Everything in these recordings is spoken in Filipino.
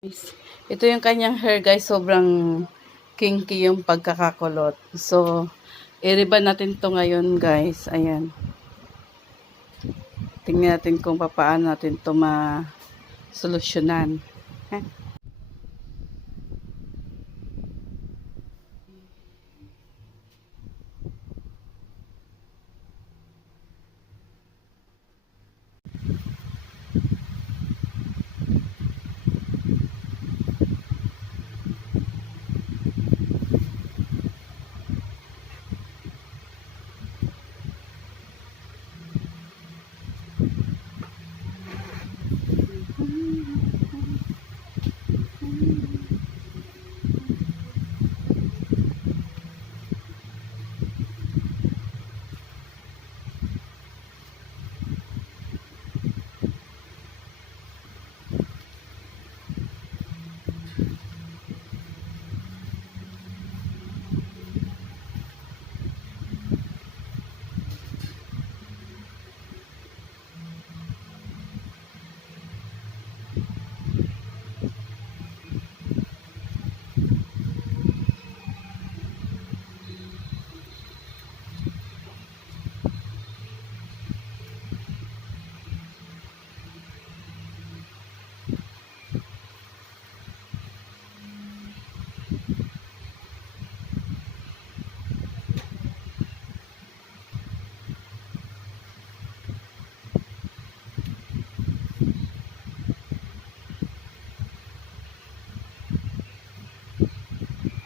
Guys, ito yung kanyang hair guys, sobrang kinky yung pagkakakulot. So, i-ribbon natin to ngayon guys. Ayan. Tingnan natin kung paano natin to ma-solusyonan.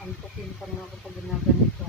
Antukin pa naman ako pag ginaganito.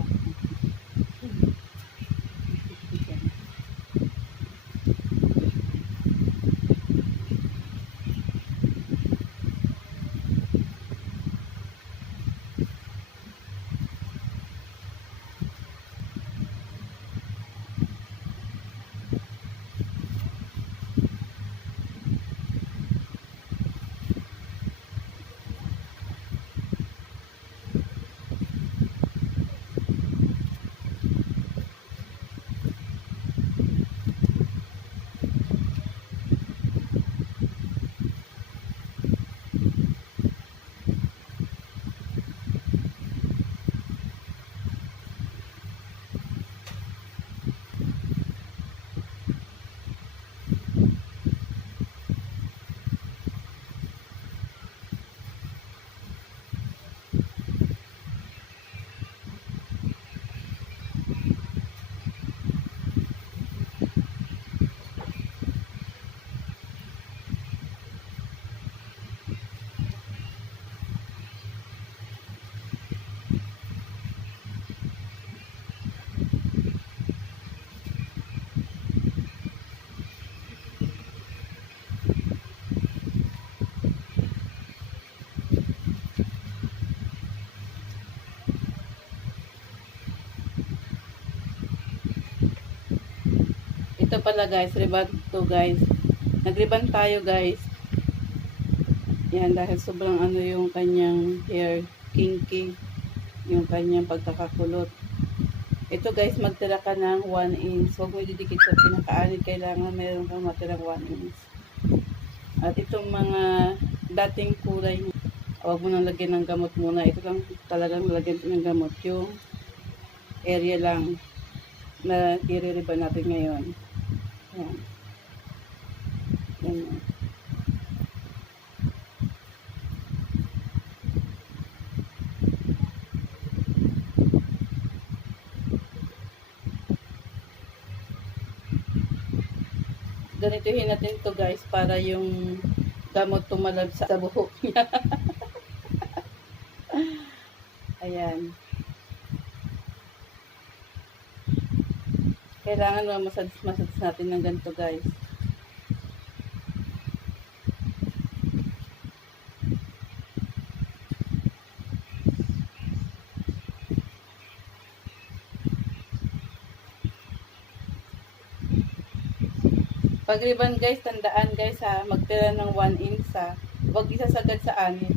Ito pala guys, ribbon to guys. Nag-ribbon tayo guys. Yan, dahil sobrang ano yung kanyang hair, kinky. Yung kanyang pagkakakulot. Ito guys, magtira ka ng 1 inch. Huwag mo ididikit sa pinakaanid. Kailangan meron kang matirang 1 inch. At itong mga dating kulay, huwag mo nang lagyan ng gamot muna. Ito lang talagang lagyan ng gamot. Yung area lang na i-ribbon natin ngayon. Yan. Yan. Ganitohin natin to guys para yung gamot tumalab sa buhok niya. Ayan. Kailangan massage natin ng ganito guys. Pag ribbon guys, tandaan guys ha, magtira ng 1 inch ha. Huwag isasagad sa anit.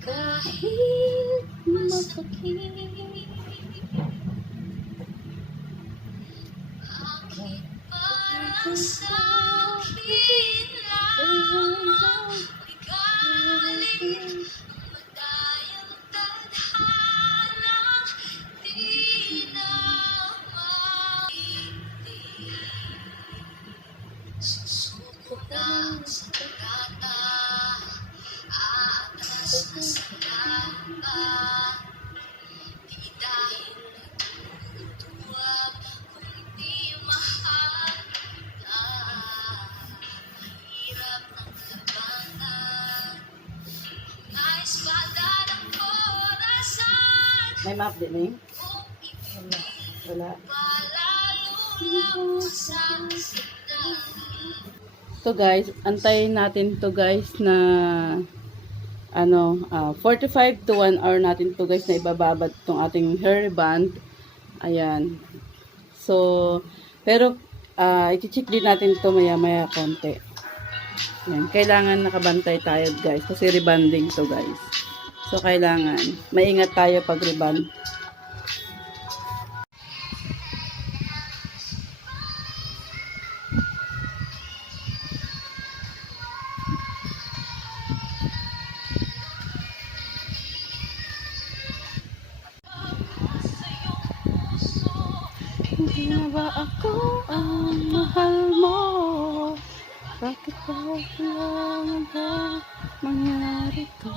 kahit masakit. Para sa akin lamang ligalig madayang tadhana di na maitigil. Susuko na sa dagata, aatras na sa laban. Di dahil nagduduwag, kundi mahal na. Mahirap ng labanan, mga espada ng orasan. May map din eh? Kung Wala. ipalalo lang masasaktan. To guys, antayin natin to guys na 45 to 1 hour natin to guys na ibababad tong ating hair band. Ayan. So, pero i-check din natin to maya-maya konti. Ayan. Kailangan nakabantay tayo guys kasi rebanding to guys. So, kailangan maingat tayo pag reband. Hindi na ba ako ang mahal mo? Bakit ba kailangan ba mangyari to?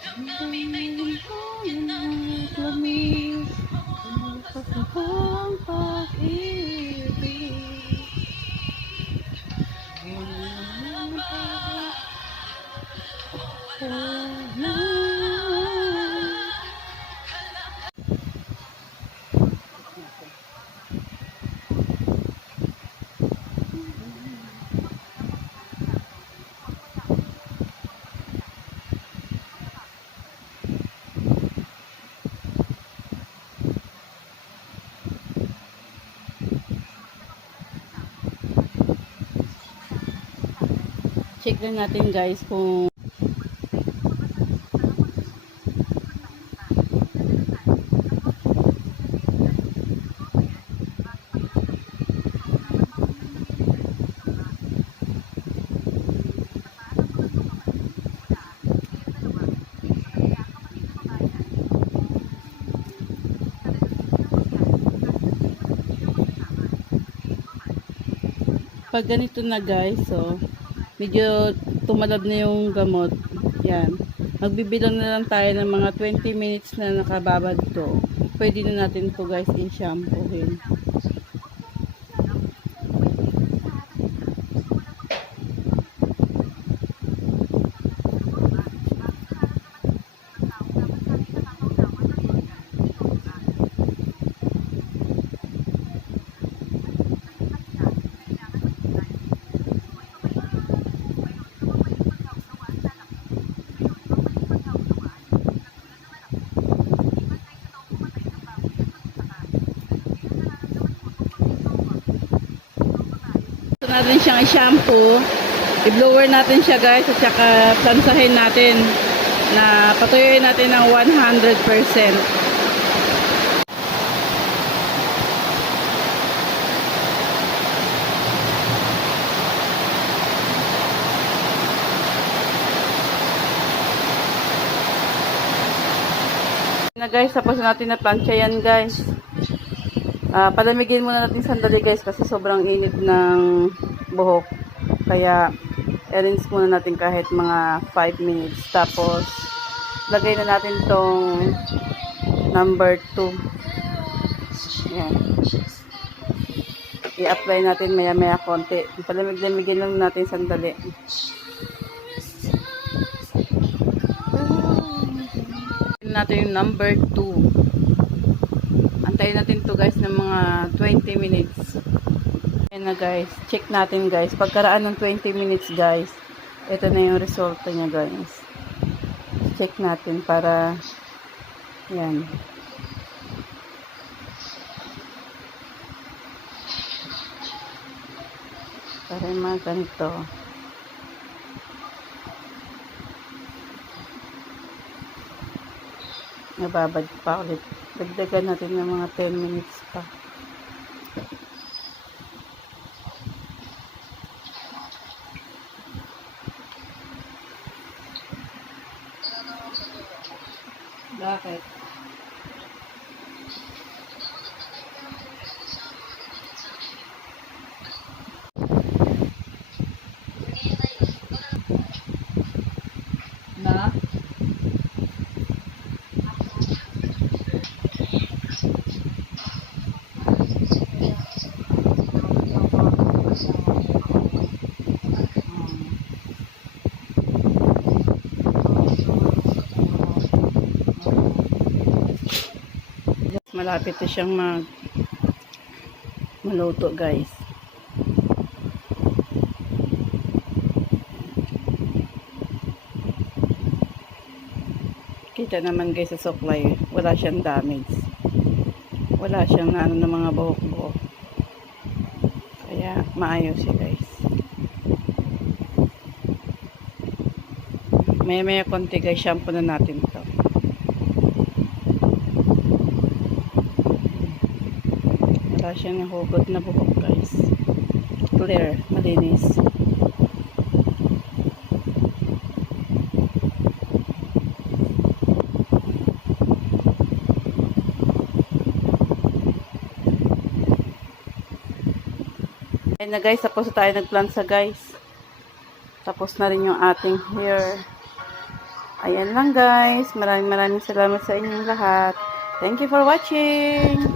Damdamin ko na naglamig ang pagkakang pag-ibig. Wala ba? Wala. Check lang natin guys kung pag ganito na guys, so medyo tumalab na yung gamot. Yan. Magbibilang na lang tayo ng mga 20 minutes na nakababad to. Pwede na natin to guys i-shampoohin. Natin siyang i-shampoo, i-blower natin siya guys at saka plansahin natin na patuyuin natin ng 100%. Na guys, tapos natin na plancha yan guys. Palamigin muna natin sandali guys kasi sobrang init ng buhok. Kaya i-rinse muna natin kahit mga 5 minutes. Tapos lagay na natin tong number 2. Yan. I-apply natin maya-maya konti. Palamig-lamigin lang natin sandali. Natin yung number 2. Antayin natin to guys ng mga 20 minutes. Ayan na guys. Check natin guys. Pagkaraan ng 20 minutes guys, ito na yung resulta niya guys. Check natin para yan. Para yung mga ganito. Nababad pa ulit. Dagdagan natin ng mga 10 minutes pa. Bakit? Na? Malapit na siyang maluto, guys. Kita naman guys sa supply, wala siyang damage. Wala siyang ano ng mga buhok-buhok. Kaya maayos siya, guys. Maya konti guys, shampoo na natin to. Wala siyang nahugot na buhok, guys. Clear, malinis. Ayun na guys, tapos na tayo nagplansa guys. Tapos na rin yung ating hair. Ayan lang guys. Maraming salamat sa inyong lahat. Thank you for watching.